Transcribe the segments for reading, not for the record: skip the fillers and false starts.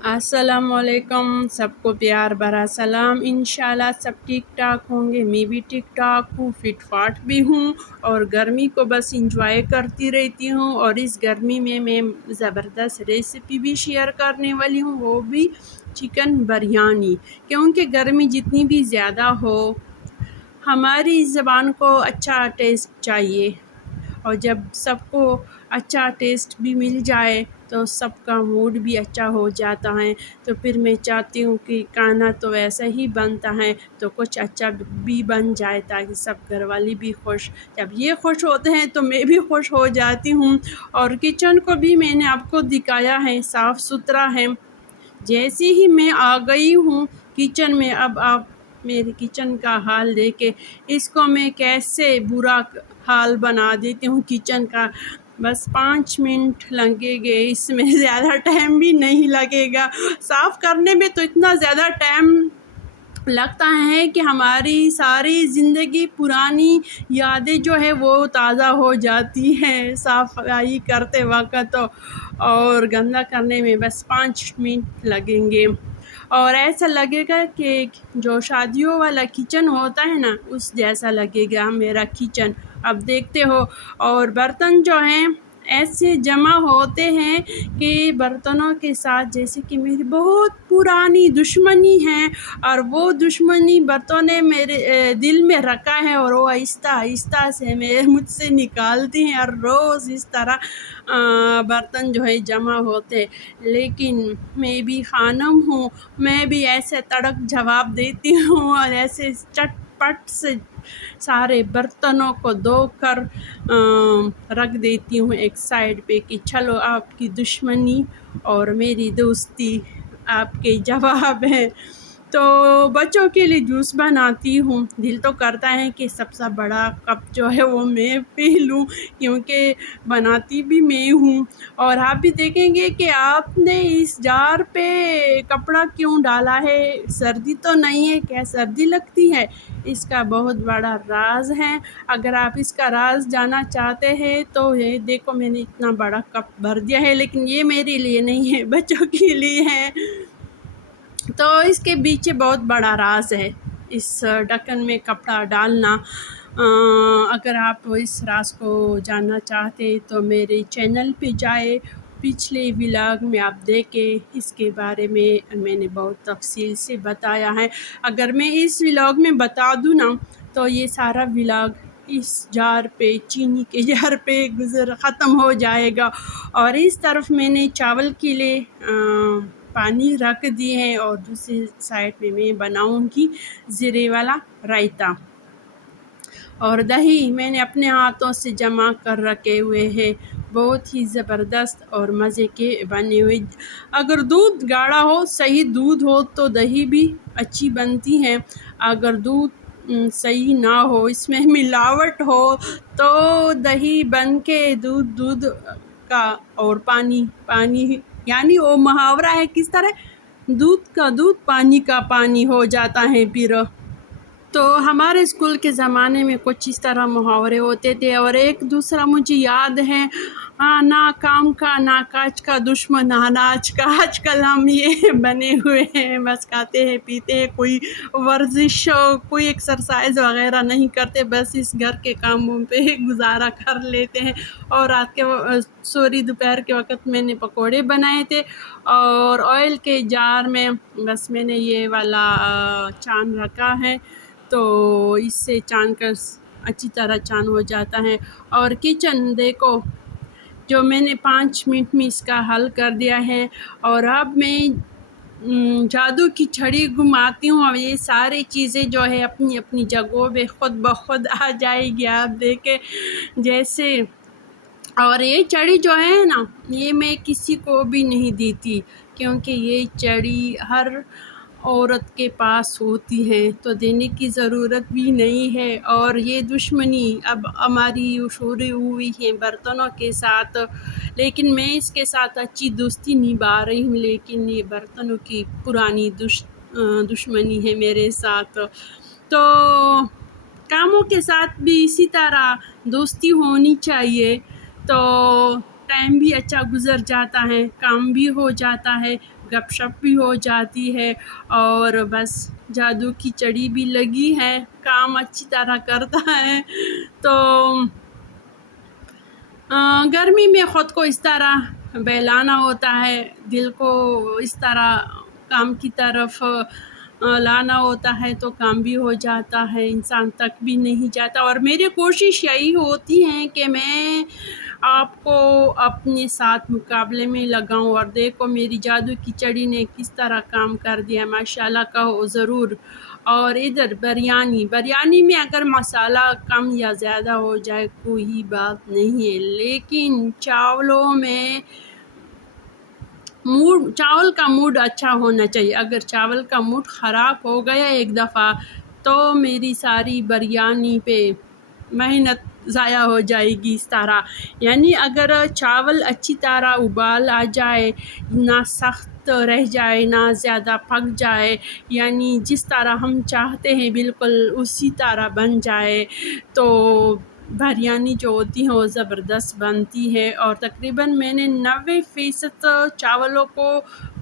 अस्सलाम वालेकुम, सबको प्यार भरा सलाम। इंशाल्लाह सब ठीक ठाक होंगे। मैं भी ठीक ठाक हूँ, फिट फाट भी हूँ और गर्मी को बस इंजॉय करती रहती हूँ। और इस गर्मी में मैं ज़बरदस्त रेसिपी भी शेयर करने वाली हूँ, वो भी चिकन बिरयानी। क्योंकि गर्मी जितनी भी ज़्यादा हो, हमारी ज़बान को अच्छा टेस्ट चाहिए, और जब सबको अच्छा टेस्ट भी मिल जाए तो सबका मूड भी अच्छा हो जाता है। तो फिर मैं चाहती हूँ कि खाना तो वैसा ही बनता है तो कुछ अच्छा भी बन जाए, ताकि सब घर वाले भी खुश, जब ये खुश होते हैं तो मैं भी खुश हो जाती हूँ। और किचन को भी मैंने आपको दिखाया है, साफ़ सुथरा है। जैसे ही मैं आ गई हूँ किचन में, अब आप मेरे किचन का हाल देखे, इसको मैं कैसे बुरा हाल बना देती हूँ किचन का। बस 5 मिनट लगेंगे, इसमें ज़्यादा टाइम भी नहीं लगेगा। साफ़ करने में तो इतना ज़्यादा टाइम लगता है कि हमारी सारी ज़िंदगी पुरानी यादें जो है वो ताज़ा हो जाती हैं सफाई करते वक़्त तो। और गंदा करने में बस 5 मिनट लगेंगे, और ऐसा लगेगा कि जो शादियों वाला किचन होता है ना, उस जैसा लगेगा मेरा किचन। अब देखते हो, और बर्तन जो हैं ऐसे जमा होते हैं कि बर्तनों के साथ जैसे कि मेरी बहुत पुरानी दुश्मनी है, और वो दुश्मनी बर्तनों ने मेरे दिल में रखा है, और वो आहिस्ता आहिस्ता से मेरे मुझसे निकालती हैं, और रोज़ इस तरह बर्तन जो है जमा होते। लेकिन मैं भी खानम हूँ, मैं भी ऐसे तड़क जवाब देती हूँ, और ऐसे चटपट से सारे बर्तनों को धोकर रख देती हूँ एक साइड पे कि चलो आपकी दुश्मनी और मेरी दोस्ती आपके जवाब है। तो बच्चों के लिए जूस बनाती हूँ, दिल तो करता है कि सबसे बड़ा कप जो है वो मैं पी लूँ, क्योंकि बनाती भी मैं हूँ। और आप भी देखेंगे कि आपने इस जार पे कपड़ा क्यों डाला है, सर्दी तो नहीं है क्या, सर्दी लगती है? इसका बहुत बड़ा राज है। अगर आप इसका राज जानना चाहते हैं तो ये देखो, मैंने इतना बड़ा कप भर दिया है, लेकिन ये मेरे लिए नहीं है, बच्चों के लिए है। तो इसके पीछे बहुत बड़ा राज है, इस ढक्कन में कपड़ा डालना। अगर आप इस राज को जानना चाहते तो मेरे चैनल पे जाए, पिछले व्लॉग में आप देखें, इसके बारे में मैंने बहुत तफसील से बताया है। अगर मैं इस व्लॉग में बता दूँ ना, तो ये सारा व्लॉग इस जार पे, चीनी के जार पे गुजर ख़त्म हो जाएगा। और इस तरफ मैंने चावल के लिए पानी रख दिए हैं, और दूसरी साइड पे मैं बनाऊंगी ज़ीरे वाला रायता। और दही मैंने अपने हाथों से जमा कर रखे हुए हैं, बहुत ही ज़बरदस्त और मज़े के बने हुए। अगर दूध गाढ़ा हो, सही दूध हो, तो दही भी अच्छी बनती है। अगर दूध सही ना हो, इसमें मिलावट हो, तो दही बन के दूध दूध का और पानी पानी, यानी वो मुहावरा है किस तरह, दूध का दूध पानी का पानी हो जाता है फिर। तो हमारे स्कूल के ज़माने में कुछ इस तरह मुहावरे होते थे। और एक दूसरा मुझे याद है, ना काम का ना काज का दुश्मन अनाज का। आजकल हम ये बने हुए हैं, बस खाते हैं पीते हैं, कोई वर्जिश कोई एक्सरसाइज वगैरह नहीं करते, बस इस घर के कामों पे गुजारा कर लेते हैं। और रात के दोपहर के वक़्त मैंने पकोड़े बनाए थे, और ऑयल के जार में बस मैंने ये वाला चान रखा है, तो इससे चान का अच्छी तरह चान हो जाता है। और किचन देखो, जो मैंने 5 मिनट में इसका हल कर दिया है। और अब मैं जादू की छड़ी घुमाती हूँ, और ये सारी चीज़ें जो है अपनी अपनी जगहों पे खुद ब खुद आ जाएगी, आप देखें जैसे। और ये छड़ी जो है ना, ये मैं किसी को भी नहीं देती, क्योंकि ये छड़ी हर औरत के पास होती है, तो देने की ज़रूरत भी नहीं है। और ये दुश्मनी अब हमारी शुरू हुई है बर्तनों के साथ, लेकिन मैं इसके साथ अच्छी दोस्ती निभा रही हूँ, लेकिन ये बर्तनों की पुरानी दुश्मनी है मेरे साथ। तो कामों के साथ भी इसी तरह दोस्ती होनी चाहिए, तो टाइम भी अच्छा गुज़र जाता है, काम भी हो जाता है, گپ شپ بھی ہو جاتی ہے، اور بس جادو کی چڑی بھی لگی ہے، کام اچھی طرح کرتا ہے۔ تو گرمی میں خود کو اس طرح بہلانا ہوتا ہے، دل کو اس طرح کام کی طرف لانا ہوتا ہے، تو کام بھی ہو جاتا ہے، انسان تک بھی نہیں جاتا۔ اور میری کوشش یہی ہوتی ہے کہ میں آپ کو اپنے ساتھ مقابلے میں لگاؤں، اور دیکھو میری جادو کی چڑی نے کس طرح کام کر دیا، ماشاءاللہ کہو ضرور۔ اور ادھر بریانی میں اگر مسالہ کم یا زیادہ ہو جائے کوئی بات نہیں ہے، لیکن چاولوں میں چاول کا موڈ اچھا ہونا چاہیے۔ اگر چاول کا موڈ خراب ہو گیا ایک دفعہ تو میری ساری بریانی پہ محنت ضائع ہو جائے گی اس طرح۔ یعنی اگر چاول اچھی طرح ابال آ جائے، نہ سخت رہ جائے نہ زیادہ پک جائے، یعنی جس طرح ہم چاہتے ہیں بالکل اسی طرح بن جائے، تو بریانی جو ہوتی ہے وہ زبردست بنتی ہے۔ اور تقریباً میں نے 90% چاولوں کو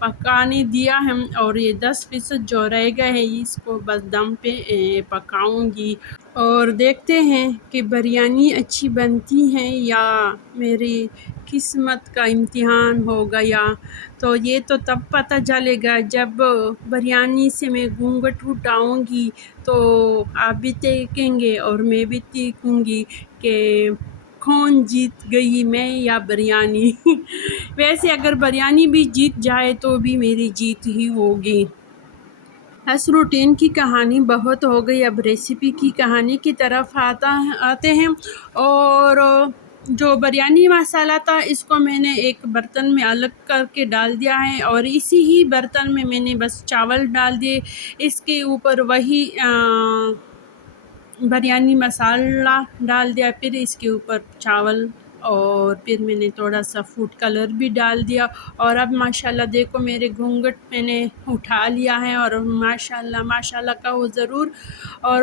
پکانے دیا ہے، اور یہ 10% جو رہ گئے ہیں اس کو بس دم پہ پکاؤں گی، اور دیکھتے ہیں کہ بریانی اچھی بنتی ہے یا میری قسمت کا امتحان ہو گیا۔ تو یہ تو تب پتہ چلے گا جب بریانی سے میں گھونگھٹ اٹھاؤں گی، تو آپ بھی دیکھیں گے اور میں بھی دیکھوں گی کہ کون جیت گئی، میں یا بریانی۔ ویسے اگر بریانی بھی جیت جائے تو بھی میری جیت ہی ہوگی۔ بس روٹین کی کہانی بہت ہو گئی، اب ریسیپی کی کہانی کی طرف آتے ہیں۔ اور جو بریانی مسالہ تھا اس کو میں نے ایک برتن میں الگ کر کے ڈال دیا ہے، اور اسی ہی برتن میں نے بس چاول ڈال دیے، اس کے اوپر وہی بریانی مسالہ ڈال دیا، پھر اس کے اوپر چاول، اور پھر میں نے تھوڑا سا فوڈ کلر بھی ڈال دیا، اور اب ماشاءاللہ دیکھو میرے گھونگھٹ میں نے اٹھا لیا ہے، اور ماشاءاللہ کہو ضرور، اور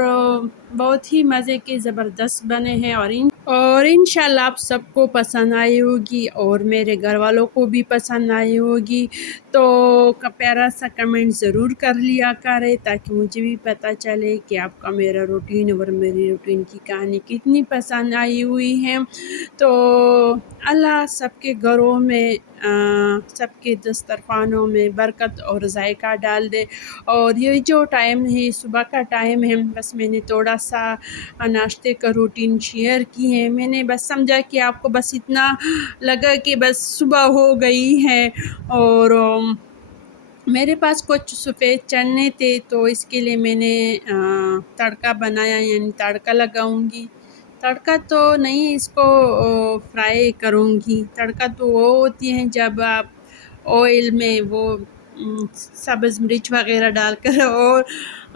بہت ہی مزے کے زبردست بنے ہیں، اور انشاءاللہ آپ سب کو پسند آئی ہوگی، اور میرے گھر والوں کو بھی پسند آئی ہوگی۔ تو پیارا سا کمنٹ ضرور کر لیا کرے تاکہ مجھے بھی پتہ چلے کہ آپ کا میرا روٹین اور میری روٹین کی کہانی کتنی پسند آئی ہوئی ہے۔ تو اللہ سب کے گھروں میں، سب کے دسترخوانوں میں برکت اور ذائقہ ڈال دے۔ اور یہ جو ٹائم ہے صبح کا ٹائم ہے، بس میں نے تھوڑا سا ناشتے کا روٹین شیئر کی ہے، میں نے بس سمجھا کہ آپ کو بس اتنا لگا کہ بس صبح ہو گئی ہے، اور میرے پاس کچھ سفید چنے تھے تو اس کے لیے میں نے تڑکا بنایا، یعنی تڑکا لگاؤں گی۔ تڑکا تو نہیں، اس کو فرائی کروں گی۔ تڑکا تو وہ ہوتی ہیں جب آپ آئل میں وہ سبز مرچ وغیرہ ڈال کر اور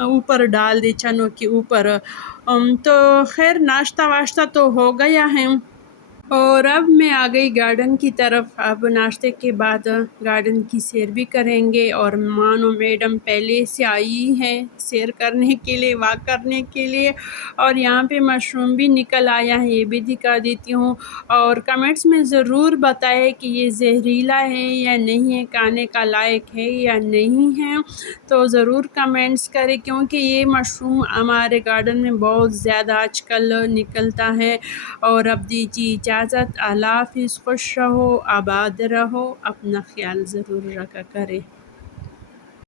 اوپر ڈال دے چنوں کے اوپر۔ تو خیر ناشتہ واشتہ تو ہو گیا ہے، اور اب میں آ گئی گارڈن کی طرف۔ اب ناشتے کے بعد گارڈن کی سیر بھی کریں گے، اور مانو میڈم پہلے سے آئی ہیں سیر کرنے کے لیے، واک کرنے کے لیے، اور یہاں پہ مشروم بھی نکل آیا ہے، یہ بھی دکھا دیتی ہوں۔ اور کمنٹس میں ضرور بتائے کہ یہ زہریلا ہے یا نہیں ہے، کھانے کا لائق ہے یا نہیں ہے، تو ضرور کمنٹس کریں، کیونکہ یہ مشروم ہمارے گارڈن میں بہت زیادہ آج کل نکلتا ہے۔ اور اب دیجیے اجازت، اللہ حافظ، خوش رہو، آباد رہو، اپنا خیال ضرور رکھا کرے۔